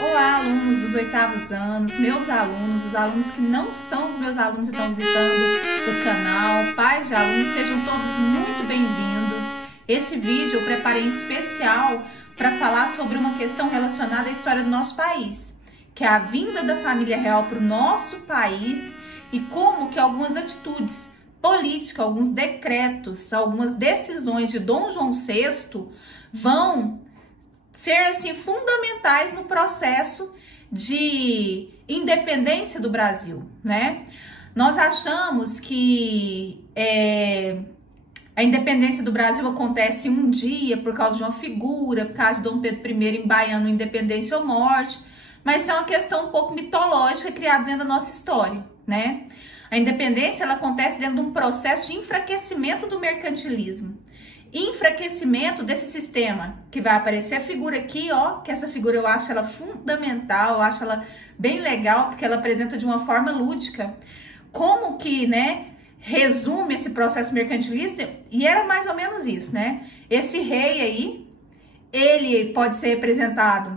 Olá, alunos dos 8º anos, meus alunos, os alunos que não são os meus alunos e estão visitando o canal, pais de alunos, sejam todos muito bem-vindos. Esse vídeo eu preparei em especial para falar sobre uma questão relacionada à história do nosso país, que é a vinda da família real para o nosso país e como que algumas atitudes políticas, alguns decretos, algumas decisões de Dom João VI vão ser assim fundamentais no processo de independência do Brasil, né? Nós achamos que a independência do Brasil acontece um dia por causa de uma figura, por causa de Dom Pedro I embaiando independência ou morte, mas isso é uma questão um pouco mitológica criada dentro da nossa história, né? A independência ela acontece dentro de um processo de enfraquecimento do mercantilismo. Enfraquecimento desse sistema, que vai aparecer a figura aqui, ó, que essa figura eu acho ela fundamental, eu acho ela bem legal, porque ela apresenta de uma forma lúdica como que, né, resume esse processo mercantilista, e era mais ou menos isso, né? Esse rei aí, ele pode ser representado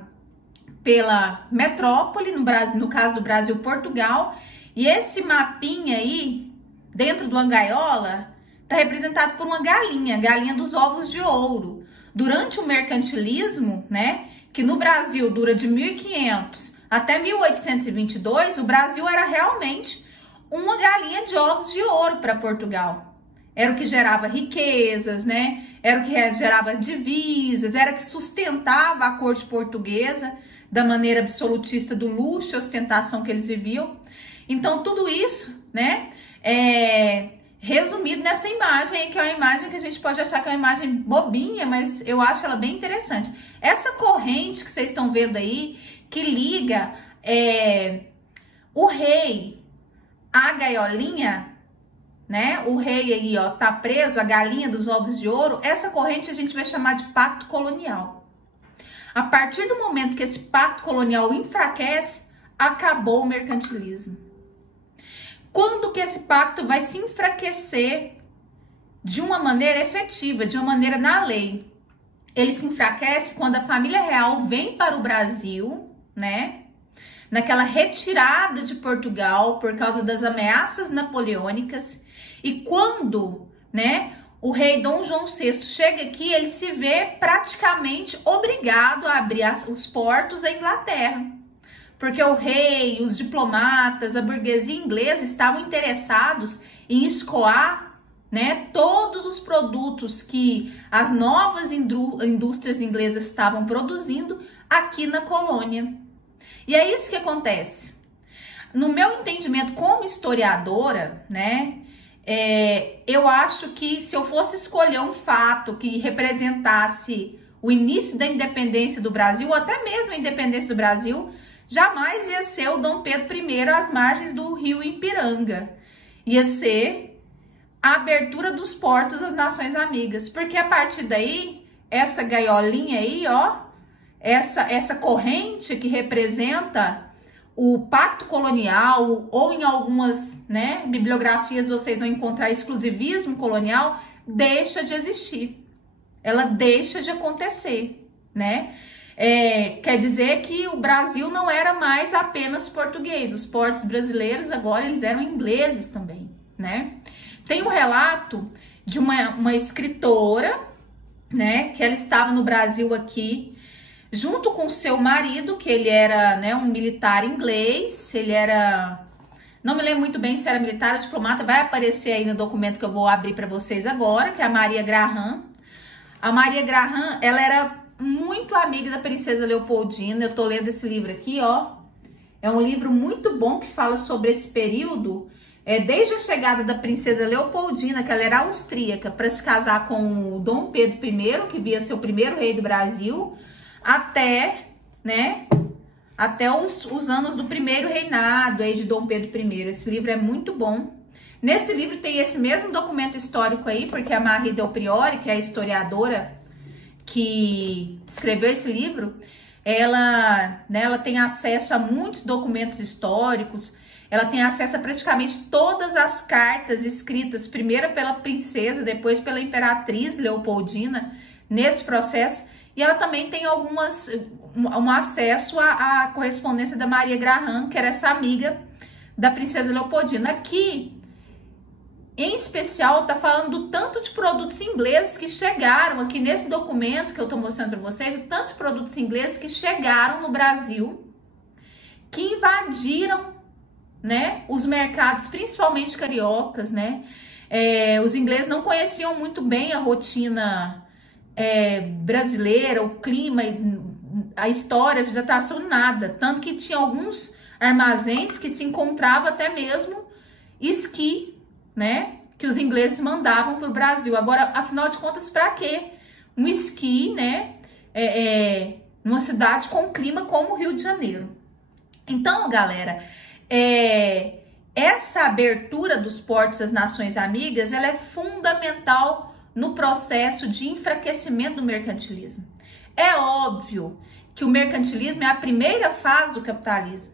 pela metrópole, no Brasil, no caso do Brasil, Portugal, e esse mapinha aí, dentro de uma gaiola, está representado por uma galinha, galinha dos ovos de ouro. Durante o mercantilismo, né, que no Brasil dura de 1500 até 1822, o Brasil era realmente uma galinha de ovos de ouro para Portugal. Era o que gerava riquezas, né, era o que gerava divisas, era o que sustentava a corte portuguesa da maneira absolutista do luxo e ostentação que eles viviam. Então, tudo isso, né, resumido nessa imagem aí, que é uma imagem que a gente pode achar que é uma imagem bobinha, mas eu acho ela bem interessante. Essa corrente que vocês estão vendo aí, que liga o rei à gaiolinha, né? O rei aí, ó, tá preso, a galinha dos ovos de ouro. Essa corrente a gente vai chamar de pacto colonial. A partir do momento que esse pacto colonial enfraquece, acabou o mercantilismo. Quando que esse pacto vai se enfraquecer de uma maneira efetiva, de uma maneira na lei? Ele se enfraquece quando a família real vem para o Brasil, né? Naquela retirada de Portugal por causa das ameaças napoleônicas. E quando, né, o rei Dom João VI chega aqui, ele se vê praticamente obrigado a abrir os portos à Inglaterra. Porque o rei, os diplomatas, a burguesia inglesa estavam interessados em escoar, né, todos os produtos que as novas indústrias inglesas estavam produzindo aqui na colônia. E é isso que acontece. No meu entendimento como historiadora, né, eu acho que se eu fosse escolher um fato que representasse o início da independência do Brasil, ou até mesmo a independência do Brasil, jamais ia ser o Dom Pedro I às margens do rio Ipiranga. Ia ser a abertura dos portos às nações amigas. Porque a partir daí, essa gaiolinha aí, ó, essa corrente que representa o pacto colonial, ou em algumas, né, bibliografias vocês vão encontrar exclusivismo colonial, deixa de existir. Ela deixa de acontecer, né? Quer dizer que o Brasil não era mais apenas português, os portos brasileiros agora eles eram ingleses também, né? Tem um relato de uma escritora, né, que ela estava no Brasil aqui, junto com seu marido, que ele era, né, um militar inglês, ele era, não me lembro muito bem se era militar ou diplomata, vai aparecer aí no documento que eu vou abrir para vocês agora, que é a Maria Graham. A Maria Graham, ela era muito amiga da princesa Leopoldina. Eu tô lendo esse livro aqui, ó. É um livro muito bom que fala sobre esse período, desde a chegada da princesa Leopoldina, que ela era austríaca, para se casar com o Dom Pedro I, que via ser o primeiro rei do Brasil, até, né, até os anos do primeiro reinado aí de Dom Pedro I. Esse livro é muito bom. Nesse livro tem esse mesmo documento histórico aí, porque a Marie Del Priore, que é a historiadora que escreveu esse livro, ela tem acesso a muitos documentos históricos. ela tem acesso a praticamente todas as cartas escritas, primeiro pela princesa, depois pela imperatriz Leopoldina, nesse processo, e ela também tem um acesso à correspondência da Maria Graham, que era essa amiga da princesa Leopoldina. Aqui, em especial, tá falando do tanto de produtos ingleses que chegaram aqui nesse documento que eu tô mostrando para vocês, o tanto de produtos ingleses que chegaram no Brasil, que invadiram, né, os mercados, principalmente cariocas, né? Os ingleses não conheciam muito bem a rotina brasileira, o clima, a história, a vegetação, nada. Tanto que tinha alguns armazéns que se encontrava até mesmo esqui, né? Que os ingleses mandavam para o Brasil. Agora, afinal de contas, para quê? Um esqui, né? Numa cidade com um clima como o Rio de Janeiro. Então, galera, essa abertura dos portos às nações amigas, ela é fundamental no processo de enfraquecimento do mercantilismo. É óbvio que o mercantilismo é a primeira fase do capitalismo.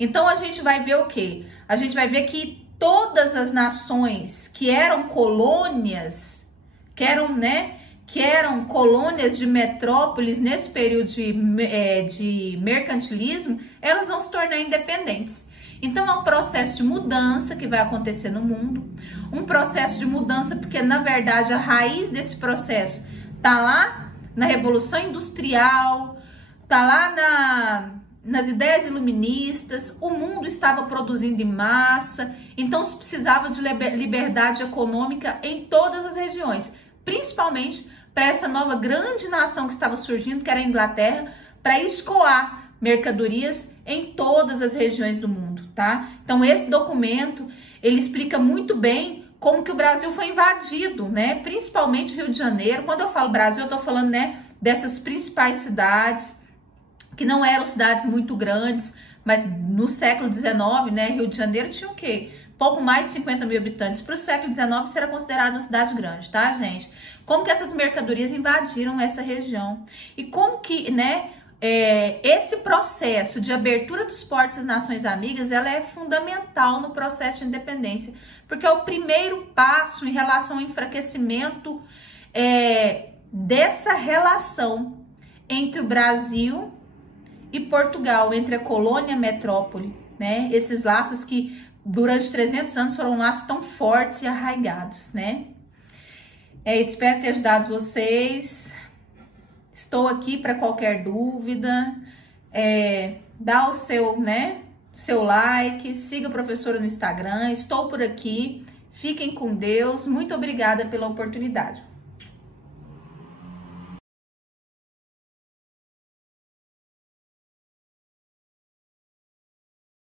Então, a gente vai ver o quê? A gente vai ver que todas as nações que eram colônias, que eram colônias de metrópoles nesse período de mercantilismo, elas vão se tornar independentes. Então, é um processo de mudança que vai acontecer no mundo, um processo de mudança porque, na verdade, a raiz desse processo tá lá na Revolução Industrial, tá lá nas ideias iluministas, o mundo estava produzindo em massa, então se precisava de liberdade econômica em todas as regiões, principalmente para essa nova grande nação que estava surgindo, que era a Inglaterra, para escoar mercadorias em todas as regiões do mundo, tá? Então esse documento, ele explica muito bem como que o Brasil foi invadido, né? Principalmente o Rio de Janeiro. Quando eu falo Brasil, eu tô falando, né, dessas principais cidades, que não eram cidades muito grandes, mas no século XIX, né, Rio de Janeiro tinha o quê? Pouco mais de 50 mil habitantes. Para o século XIX, isso era considerado uma cidade grande, tá, gente? Como que essas mercadorias invadiram essa região? E como que, né, esse processo de abertura dos portos às nações amigas, ela é fundamental no processo de independência, porque é o primeiro passo em relação ao enfraquecimento dessa relação entre o Brasil e Portugal, entre a colônia e a metrópole, né? Esses laços que durante 300 anos foram laços tão fortes e arraigados, né? Espero ter ajudado vocês. Estou aqui para qualquer dúvida. Dá o seu like, siga a professora no Instagram. Estou por aqui. Fiquem com Deus. Muito obrigada pela oportunidade.